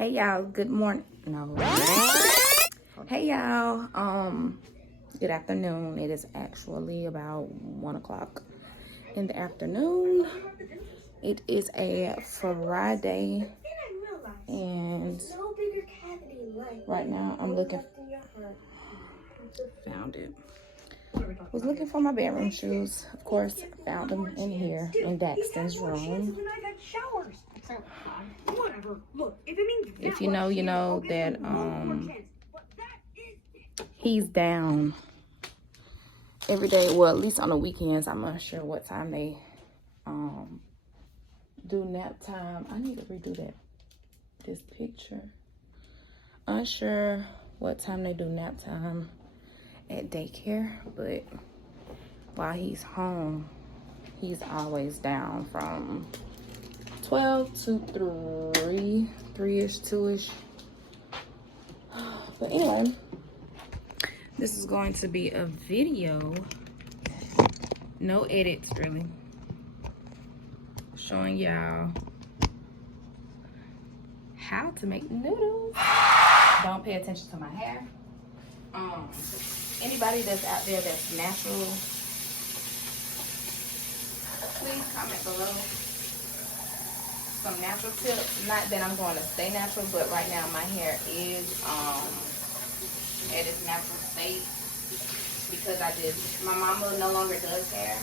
Hey y'all, good morning. No. Hey y'all, good afternoon. It is actually about 1 o'clock in the afternoon. It is a Friday, and right now I'm looking. Found it. Was looking for my bedroom shoes. Of course, found them in here in Daxton's room. If you know, you know that he's down every day. Well, at least on the weekends. I'm not sure what time they do nap time. I need to redo this picture. Unsure what time they do nap time at daycare, but while he's home, he's always down from 12 to 3-ish, 2-ish. But anyway, this is going to be a video, no edits really, showing y'all how to make noodles. Don't pay attention to my hair. Anybody that's out there that's natural, please comment below some natural tips. Not that I'm going to stay natural, but right now my hair is at its natural state because my mama no longer does hair.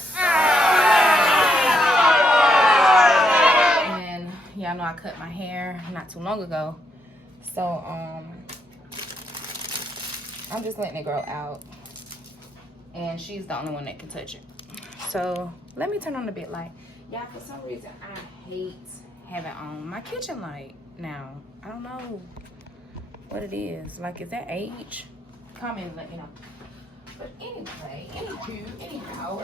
And y'all know I cut my hair not too long ago. So I'm just letting it grow out, and she's the only one that can touch it. So let me turn on the bit light. Yeah, for some reason I hate having on my kitchen light now. I don't know what it is. Like, is that age? Comment and let me know. But anyway, anyhow,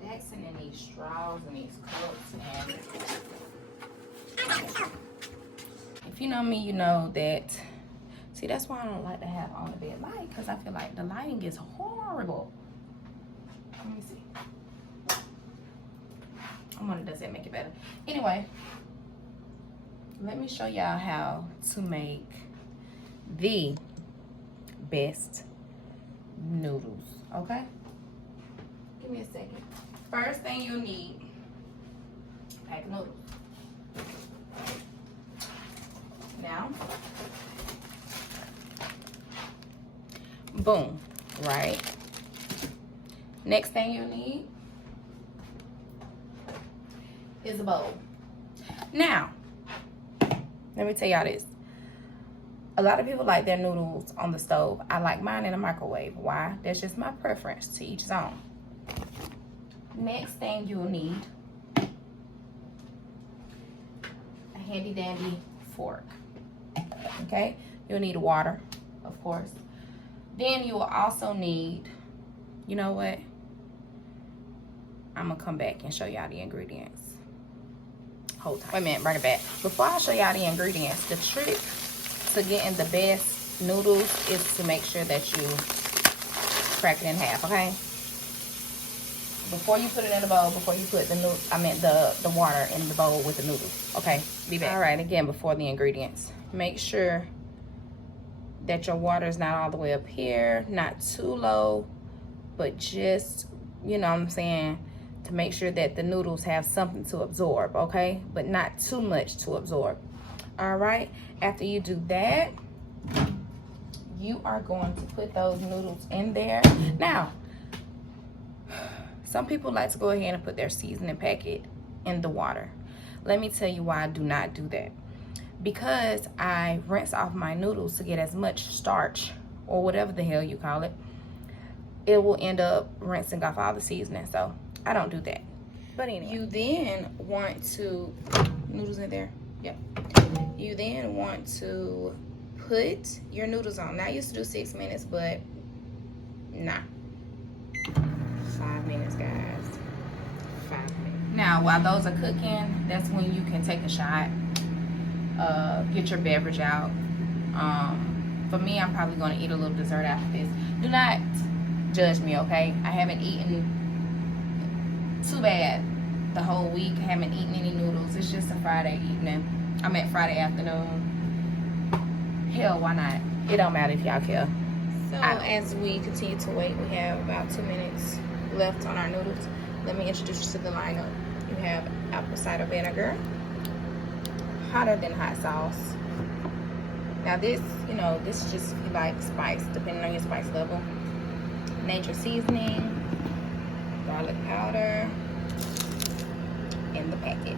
Daxton and these straws and these cups, and if you know me, you know that. See, that's why I don't like to have on the bed light, because I feel like the lighting is horrible. Let me see. I wonder, does that make it better? Anyway, let me show y'all how to make the best noodles, okay? Give me a second. First thing you'll need, pack of noodles. Now, boom, right? Next thing you'll need is a bowl. Now, let me tell y'all this. A lot of people like their noodles on the stove. I like mine in a microwave. Why? That's just my preference, to each his own. Next thing you'll need, a handy dandy fork. Okay? You'll need water, of course. Then you will also need, you know what? I'm gonna come back and show y'all the ingredients. Hold tight. Wait a minute, bring it back. Before I show y'all the ingredients, the trick to getting the best noodles is to make sure that you crack it in half, okay? Before you put it in the bowl, before you put the water in the bowl with the noodles, okay? Be back. All right, again, before the ingredients, make sure that your water is not all the way up here, not too low, but just, you know what I'm saying, to make sure that the noodles have something to absorb, okay? But not too much to absorb. All right, after you do that, you are going to put those noodles in there. Now, some people like to go ahead and put their seasoning packet in the water. Let me tell you why I do not do that. Because I rinse off my noodles to get as much starch, or whatever the hell you call it, it will end up rinsing off all the seasoning. So I don't do that. But anyway, you then want to, noodles in there? Yeah. You then want to put your noodles on. Now I used to do 6 minutes, but nah. 5 minutes, guys. 5 minutes. Now, while those are cooking, that's when you can take a shot. Get your beverage out. For me, I'm probably going to eat a little dessert after this. Do not judge me, okay? I haven't eaten too bad the whole week. I haven't eaten any noodles. It's just a Friday evening. I meant Friday afternoon. Hell, why not? It don't matter if y'all care. So as we continue to wait, we have about 2 minutes left on our noodles. Let me introduce you to the lineup. You have apple cider vinegar, hotter than hot sauce. Now this, you know, this is just if you like spice, depending on your spice level. Nature seasoning, garlic powder, in the packet.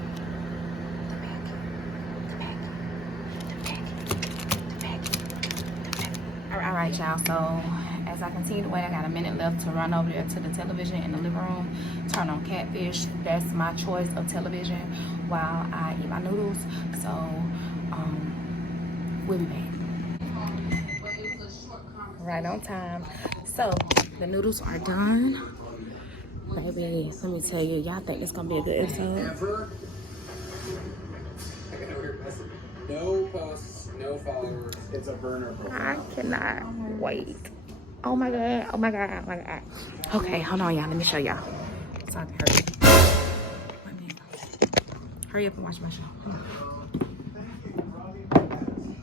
All right, y'all. So as I continue to wait, I got a minute left to run over there to the television in the living room, turn on Catfish. That's my choice of television while I eat my noodles. So we'll be back. Right on time. So the noodles are done. Baby, let me tell you, y'all think it's gonna be a good episode? No posts, no followers. It's a burner profile. I cannot wait. Oh my god, oh my god, oh my god. Okay, hold on, y'all. Let me show y'all. So I can hurry. Hurry up and watch my show.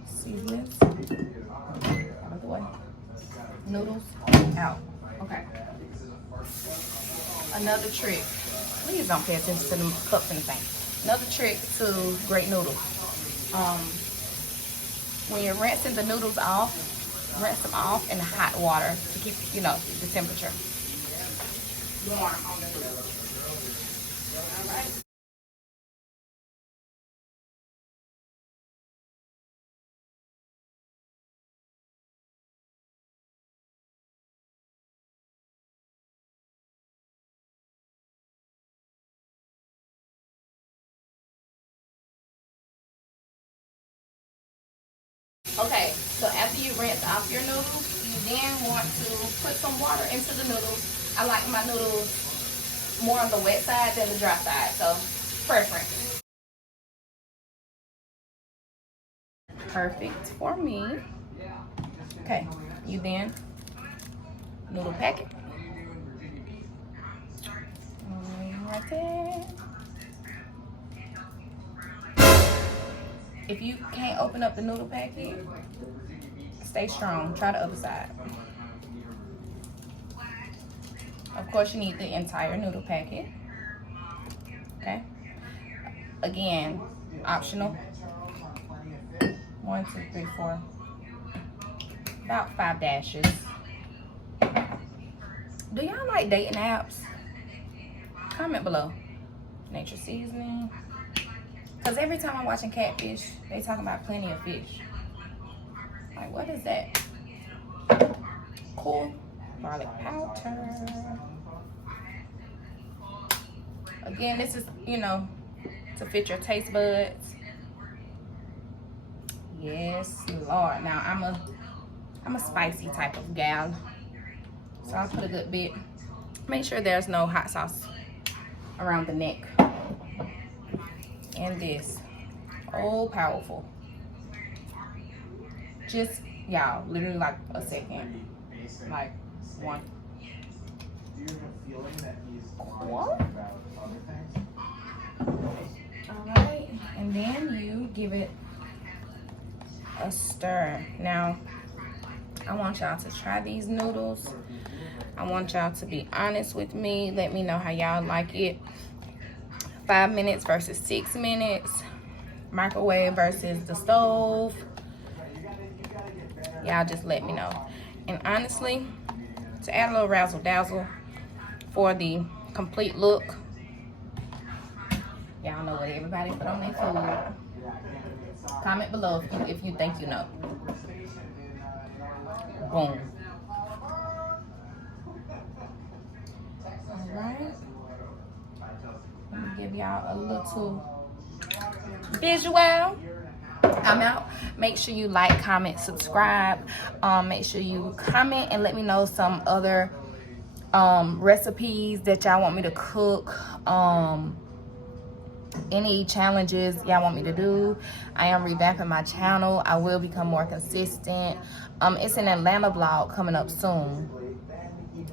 Seasonings. Out of the way. Noodles out. Okay. Another trick. Please don't pay attention to the cups and things. Another trick to great noodles. When you're rinsing the noodles off, rinse them off in hot water to keep, you know, the temperature warm on the noodles. All right. Okay, so after you rinse off your noodles, you then want to put some water into the noodles. I like my noodles more on the wet side than the dry side, so preference. Perfect for me. Okay, you then noodle packet. Right there. If you can't open up the noodle packet, stay strong. Try the other side. Of course, you need the entire noodle packet. Okay. Again, optional. 1, 2, 3, 4. About 5 dashes. Do y'all like dating apps? Comment below. Nature seasoning. Because every time I'm watching Catfish, they talking about plenty of fish. Like, what is that? Cool. Garlic powder. Again, this is, you know, to fit your taste buds. Yes, Lord. Now, I'm a spicy type of gal. So I'll put a good bit. Make sure there's no hot sauce around the neck. And this, oh, powerful. Just, y'all, literally like a second, like 1. What? All right, and then you give it a stir. Now, I want y'all to try these noodles. I want y'all to be honest with me. Let me know how y'all like it. 5 minutes versus 6 minutes. Microwave versus the stove. Y'all just let me know. And honestly, to add a little razzle dazzle for the complete look, y'all know what everybody put on their food. Comment below if you think you know. Boom. All right. Let me give y'all a little visual. I'm out. Make sure you like, comment, subscribe. Make sure you comment and let me know some other recipes that y'all want me to cook. Any challenges y'all want me to do. I am revamping my channel. I will become more consistent. It's an Atlanta vlog coming up soon.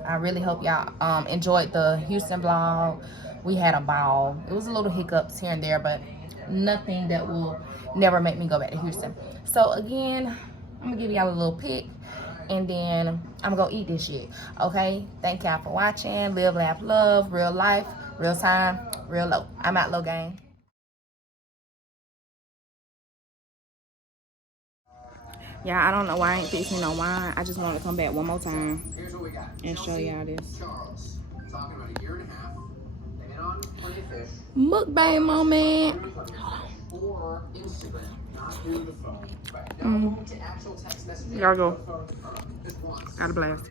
I really hope y'all enjoyed the Houston vlog. We had a ball. It was a little hiccups here and there, but nothing that will never make me go back to Houston. So again, I'm gonna give y'all a little pic, and then I'm gonna go eat this shit. Okay, thank y'all for watching. Live, laugh, love, real life, real time, real low. I'm out, low gang. Yeah, I don't know why I ain't fixing no wine. I just want to come back one more time and show y'all this. Charles, talking about a year and a half. They've been on Plenty of Fish. Mukbang moment. Or Instagram, not through the phone. Right. Now, to actual text messaging. Y'all go. Got a blast.